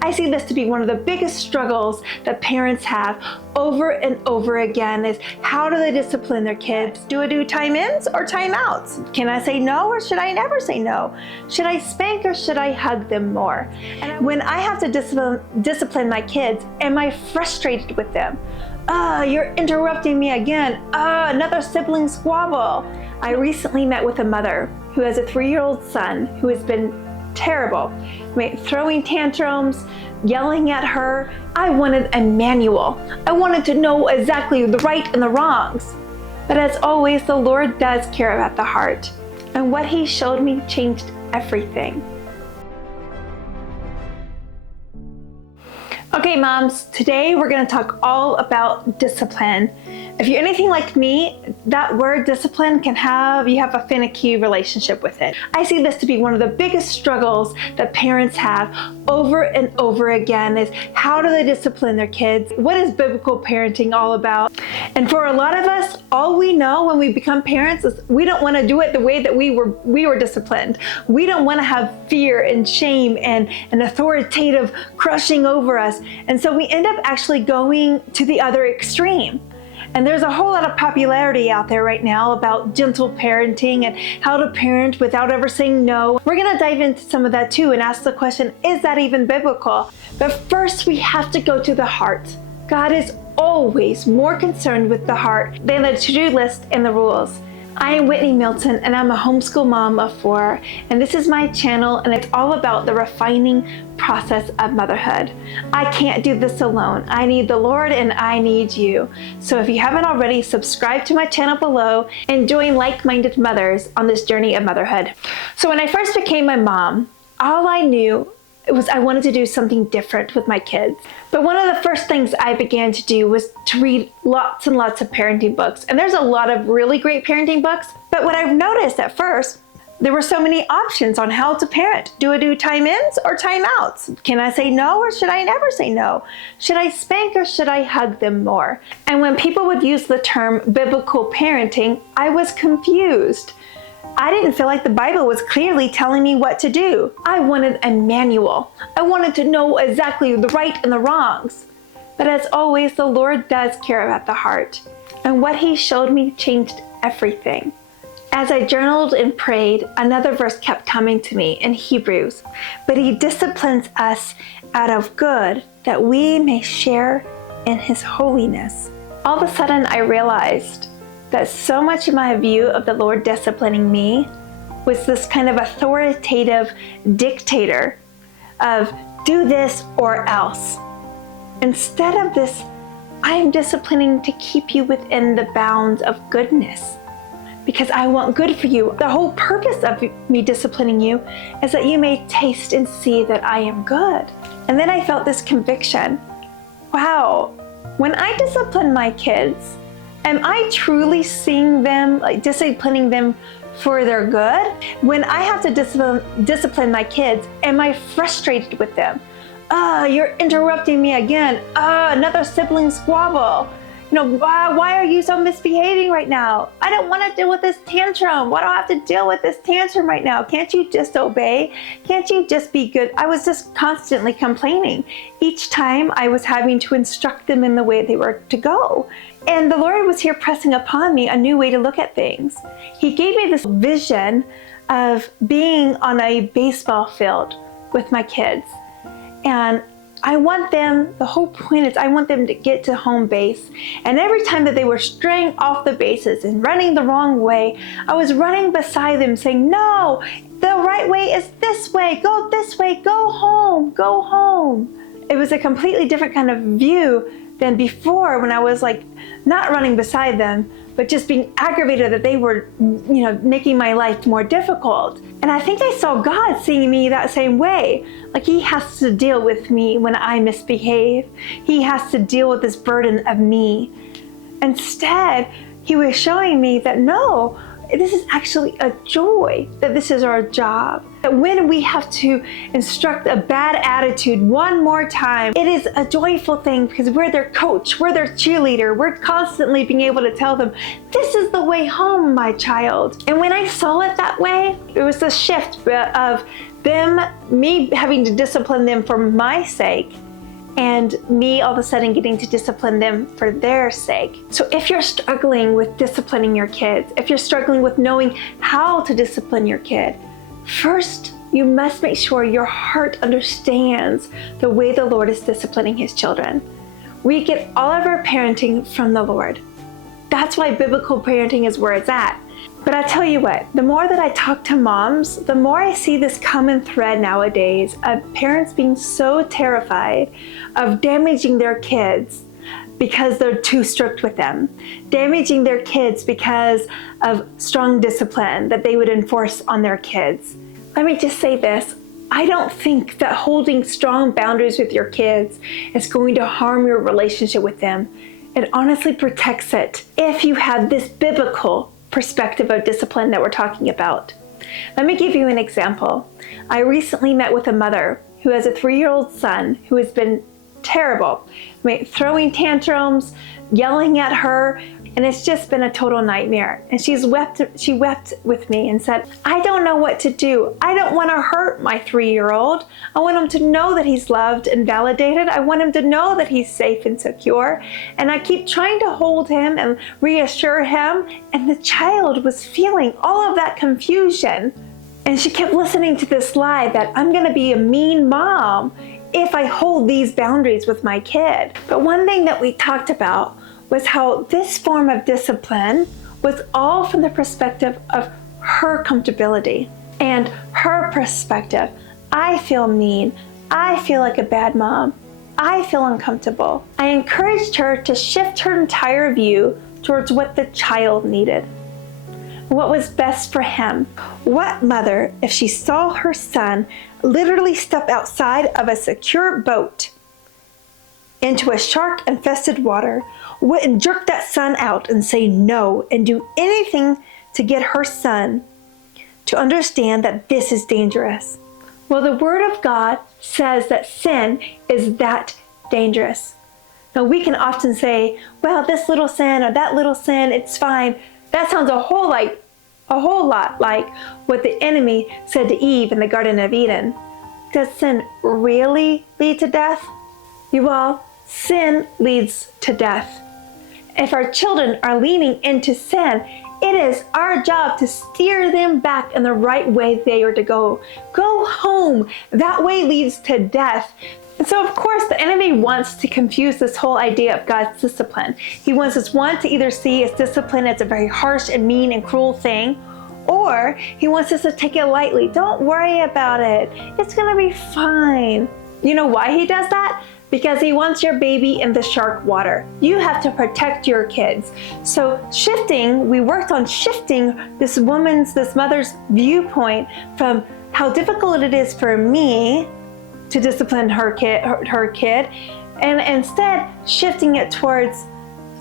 I see this to be one of the biggest struggles that parents have over and over again is how do they discipline their kids? Do I do time ins or time outs? Can I say no or should I never say no? Should I spank or should I hug them more? And when I have to discipline my kids, am I frustrated with them? You're interrupting me again. Another sibling squabble. I recently met with a mother who has a 3-year-old son who has been terrible, throwing tantrums, yelling at her. I wanted a manual. I wanted to know exactly the right and the wrongs. But as always, the Lord does care about the heart. And what He showed me changed everything. Okay, moms, today we're going to talk all about discipline. If you're anything like me, that word discipline you have a finicky relationship with it. I see this to be one of the biggest struggles that parents have over and over again is how do they discipline their kids? What is biblical parenting all about? And for a lot of us, all we know when we become parents is we don't want to do it the way that we were disciplined. We don't want to have fear and shame and an authoritative crushing over us. And so we end up actually going to the other extreme. And there's a whole lot of popularity out there right now about gentle parenting and how to parent without ever saying no. We're going to dive into some of that too and ask the question, is that even biblical? But first we have to go to the heart. God is always more concerned with the heart than the to-do list and the rules. I am Whitney Milton and I'm a homeschool mom of 4, and this is my channel and it's all about the refining process of motherhood. I can't do this alone. I need the Lord and I need you. So if you haven't already, subscribe to my channel below and join like-minded mothers on this journey of motherhood. So when I first became a mom, all I knew was I wanted to do something different with my kids. But one of the first things I began to do was to read lots and lots of parenting books. And there's a lot of really great parenting books. But what I've noticed at first, there were so many options on how to parent. Do I do time ins or time outs? Can I say no or should I never say no? Should I spank or should I hug them more? And when people would use the term biblical parenting, I was confused. I didn't feel like the Bible was clearly telling me what to do. I wanted a manual. I wanted to know exactly the right and the wrongs. But as always, the Lord does care about the heart. And what He showed me changed everything. As I journaled and prayed, another verse kept coming to me in Hebrews. But He disciplines us out of good that we may share in His holiness. All of a sudden I realized that so much of my view of the Lord disciplining me was this kind of authoritative dictator of do this or else. Instead of this, I am disciplining to keep you within the bounds of goodness because I want good for you. The whole purpose of me disciplining you is that you may taste and see that I am good. And then I felt this conviction. Wow, when I discipline my kids, am I truly seeing them, disciplining them for their good? When I have to discipline my kids, am I frustrated with them? You're interrupting me again. Another sibling squabble. Why are you so misbehaving right now? I don't want to deal with this tantrum. Why do I have to deal with this tantrum right now? Can't you just obey? Can't you just be good? I was just constantly complaining. Each time I was having to instruct them in the way they were to go. And the Lord was here pressing upon me a new way to look at things. He gave me this vision of being on a baseball field with my kids. And I want them, the whole point is I want them to get to home base. And every time that they were straying off the bases and running the wrong way, I was running beside them saying, no, the right way is this way, go home, go home. It was a completely different kind of view than before when I was not running beside them, but just being aggravated that they were, making my life more difficult. And I think I saw God seeing me that same way. He has to deal with me when I misbehave. He has to deal with this burden of me. Instead, He was showing me that no, this is actually a joy, that this is our job. That when we have to instruct a bad attitude one more time, it is a joyful thing because we're their coach, we're their cheerleader. We're constantly being able to tell them, this is the way home, my child. And when I saw it that way, it was a shift of me having to discipline them for my sake, and me all of a sudden getting to discipline them for their sake. So if you're struggling with disciplining your kids, if you're struggling with knowing how to discipline your kid, first you must make sure your heart understands the way the Lord is disciplining his children. We get all of our parenting from the Lord. That's why biblical parenting is where it's at. But I tell you what, the more that I talk to moms, the more I see this common thread nowadays of parents being so terrified of damaging their kids because they're too strict with them, damaging their kids because of strong discipline that they would enforce on their kids. Let me just say this. I don't think that holding strong boundaries with your kids is going to harm your relationship with them. It honestly protects it if you have this biblical perspective of discipline that we're talking about. Let me give you an example. I recently met with a mother who has a 3-year-old son who has been terrible, throwing tantrums, yelling at her, and it's just been a total nightmare. And she wept with me and said, I don't know what to do. I don't want to hurt my 3-year-old. I want him to know that he's loved and validated. I want him to know that he's safe and secure. And I keep trying to hold him and reassure him. And the child was feeling all of that confusion. And she kept listening to this lie that I'm going to be a mean mom if I hold these boundaries with my kid. But one thing that we talked about was how this form of discipline was all from the perspective of her comfortability and her perspective. I feel mean. I feel like a bad mom. I feel uncomfortable. I encouraged her to shift her entire view towards what the child needed, what was best for him. What mother, if she saw her son literally step outside of a secure boat into a shark-infested water, wouldn't jerk that son out and say no and do anything to get her son to understand that this is dangerous? Well, the Word of God says that sin is that dangerous. Now, we can often say, well, this little sin or that little sin, it's fine. That sounds a whole lot like what the enemy said to Eve in the Garden of Eden. Does sin really lead to death? You all, sin leads to death. If our children are leaning into sin, it is our job to steer them back in the right way they are to go. Go home. That way leads to death. And so, of course, the enemy wants to confuse this whole idea of God's discipline. He wants us, one, to either see his discipline as a very harsh and mean and cruel thing, or he wants us to take it lightly. Don't worry about it. It's going to be fine. You know why he does that? Because he wants your baby in the shark water. You have to protect your kids. So we worked on shifting this mother's viewpoint from how difficult it is for me to discipline her kid, and instead shifting it towards,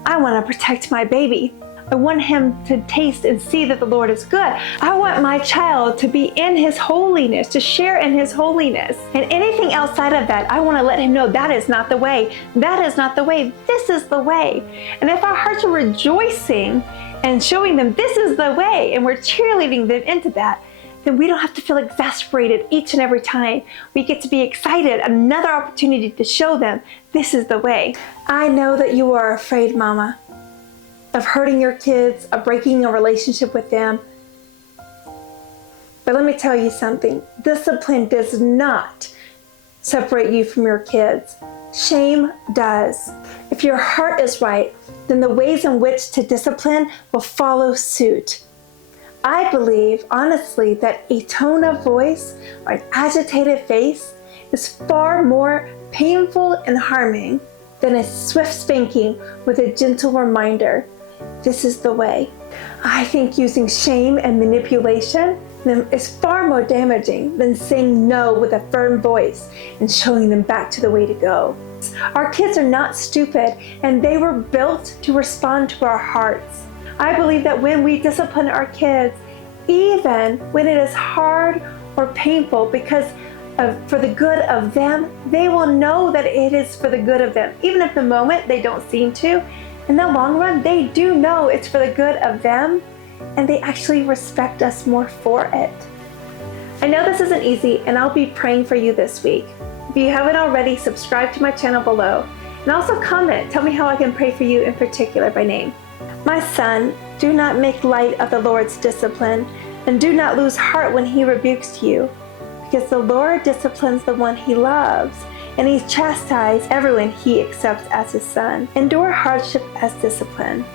I want to protect my baby. I want him to taste and see that the Lord is good. I want my child to be in his holiness, to share in his holiness. And anything outside of that, I want to let him know that is not the way. That is not the way. This is the way. And if our hearts are rejoicing and showing them this is the way, and we're cheerleading them into that, then we don't have to feel exasperated each and every time. We get to be excited, another opportunity to show them this is the way. I know that you are afraid, Mama, of hurting your kids, of breaking a relationship with them. But let me tell you something. Discipline does not separate you from your kids. Shame does. If your heart is right, then the ways in which to discipline will follow suit. I believe, honestly, that a tone of voice or an agitated face is far more painful and harming than a swift spanking with a gentle reminder, this is the way. I think using shame and manipulation is far more damaging than saying no with a firm voice and showing them back to the way to go. Our kids are not stupid, and they were built to respond to our hearts. I believe that when we discipline our kids, even when it is hard or painful for the good of them, they will know that it is for the good of them. Even if the moment they don't seem to, in the long run, they do know it's for the good of them, and they actually respect us more for it. I know this isn't easy, and I'll be praying for you this week. If you haven't already, subscribe to my channel below, and also comment. Tell me how I can pray for you in particular by name. My son, do not make light of the Lord's discipline, and do not lose heart when he rebukes you, because the Lord disciplines the one he loves, and he chastises everyone he accepts as his son. Endure hardship as discipline.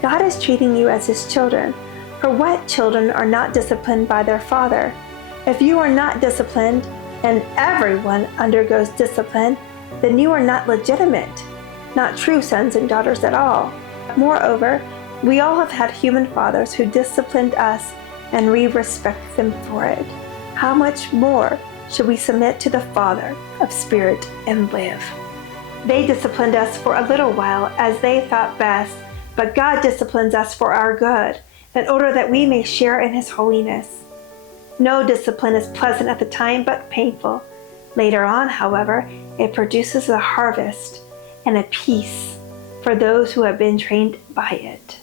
God is treating you as his children. For what children are not disciplined by their father? If you are not disciplined, and everyone undergoes discipline, then you are not legitimate, not true sons and daughters at all. Moreover, we all have had human fathers who disciplined us, and we respect them for it. How much more should we submit to the Father of Spirit and live? They disciplined us for a little while as they thought best, but God disciplines us for our good, in order that we may share in his holiness. No discipline is pleasant at the time, but painful. Later on, however, it produces a harvest and a peace for those who have been trained by it.